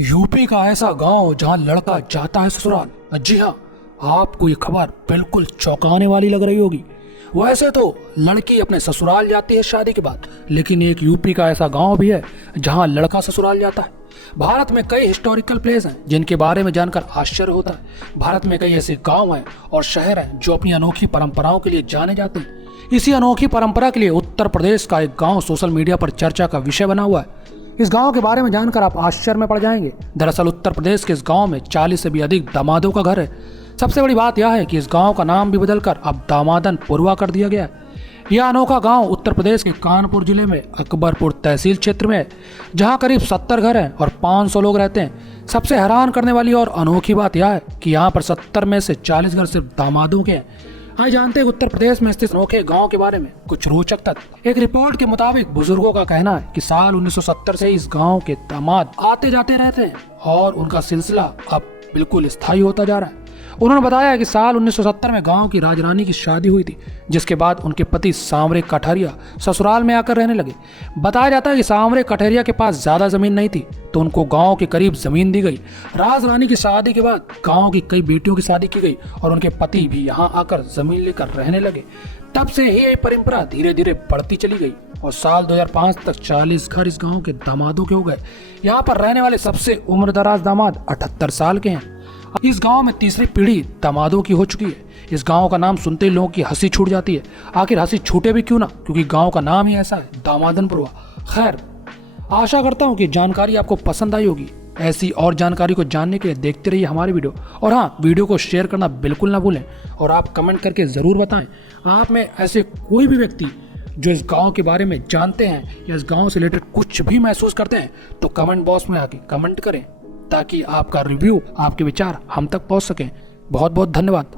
UP का ऐसा गांव जहां लड़का जाता है ससुराल। जी हाँ, आपको ये खबर बिल्कुल चौंकाने वाली लग रही होगी। वैसे तो लड़की अपने ससुराल जाती है शादी के बाद, लेकिन एक यूपी का ऐसा गांव भी है जहां लड़का ससुराल जाता है। भारत में कई हिस्टोरिकल प्लेस हैं जिनके बारे में जानकर आश्चर्य होता है। भारत में कई ऐसे गांव हैं और शहर हैं जो अपनी अनोखी परंपराओं के लिए जाने जाते हैं। इसी अनोखी परंपरा के लिए उत्तर प्रदेश का एक गांव सोशल मीडिया पर चर्चा का विषय बना हुआ है। इस गांव के बारे में जानकर आप आश्चर्य में पड़ जाएंगे। दरअसल उत्तर प्रदेश के इस गांव में 40 से भी अधिक दामादों का घर है। सबसे बड़ी बात यह है कि इस गांव का नाम भी बदलकर अब दामादनपुरवा कर दिया गया है। यह अनोखा गांव उत्तर प्रदेश के कानपुर जिले में अकबरपुर तहसील क्षेत्र में है, जहां करीब 70 घर हैं और 500 लोग रहते हैं। सबसे हैरान करने वाली और अनोखी बात यह है कि यहाँ पर 70 में से 40 घर सिर्फ दामादों के हैं। आइए जानते हैं उत्तर प्रदेश में स्थित अनोखे गांव के बारे में कुछ रोचक तथ्य। एक रिपोर्ट के मुताबिक बुजुर्गों का कहना है कि साल 1970 से इस गांव के दामाद आते जाते रहते हैं और उनका सिलसिला अब बिल्कुल स्थायी होता जा रहा है। उन्होंने बताया कि साल 1970 में गांव की राजरानी की शादी हुई थी, जिसके बाद उनके पति सांवरे कठहरिया ससुराल में आकर रहने लगे। बताया जाता है कि सांवरे कठहरिया के पास ज्यादा जमीन नहीं थी, तो उनको गांव के करीब जमीन दी गई। राजरानी की शादी के बाद गांव की कई बेटियों की शादी की गई और उनके पति भी यहां आकर जमीन लेकर रहने लगे। तब से ही ये परंपरा धीरे धीरे बढ़ती चली गई और साल 2005 तक 40 घर इस गांव के दामादों के हो गए। यहाँ पर रहने वाले सबसे उम्रदराज दामाद 78 साल के हैं। इस गांव में तीसरी पीढ़ी दामादों की हो चुकी है। इस गांव का नाम सुनते ही लोगों की हंसी छूट जाती है। आखिर हंसी छूटे भी क्यों ना, क्योंकि गांव का नाम ही ऐसा है, दामादनपुरवा। खैर, आशा करता हूं कि जानकारी आपको पसंद आई होगी। ऐसी और जानकारी को जानने के लिए देखते रहिए हमारी वीडियो। और हाँ, वीडियो को शेयर करना बिल्कुल ना भूलें और आप कमेंट करके ज़रूर बताएं आप में ऐसे कोई भी व्यक्ति जो इस गांव के बारे में जानते हैं या इस गांव से रिलेटेड कुछ भी महसूस करते हैं, तो कमेंट बॉक्स में आके कमेंट करें ताकि आपका रिव्यू, आपके विचार हम तक पहुंच सकें। बहुत बहुत धन्यवाद।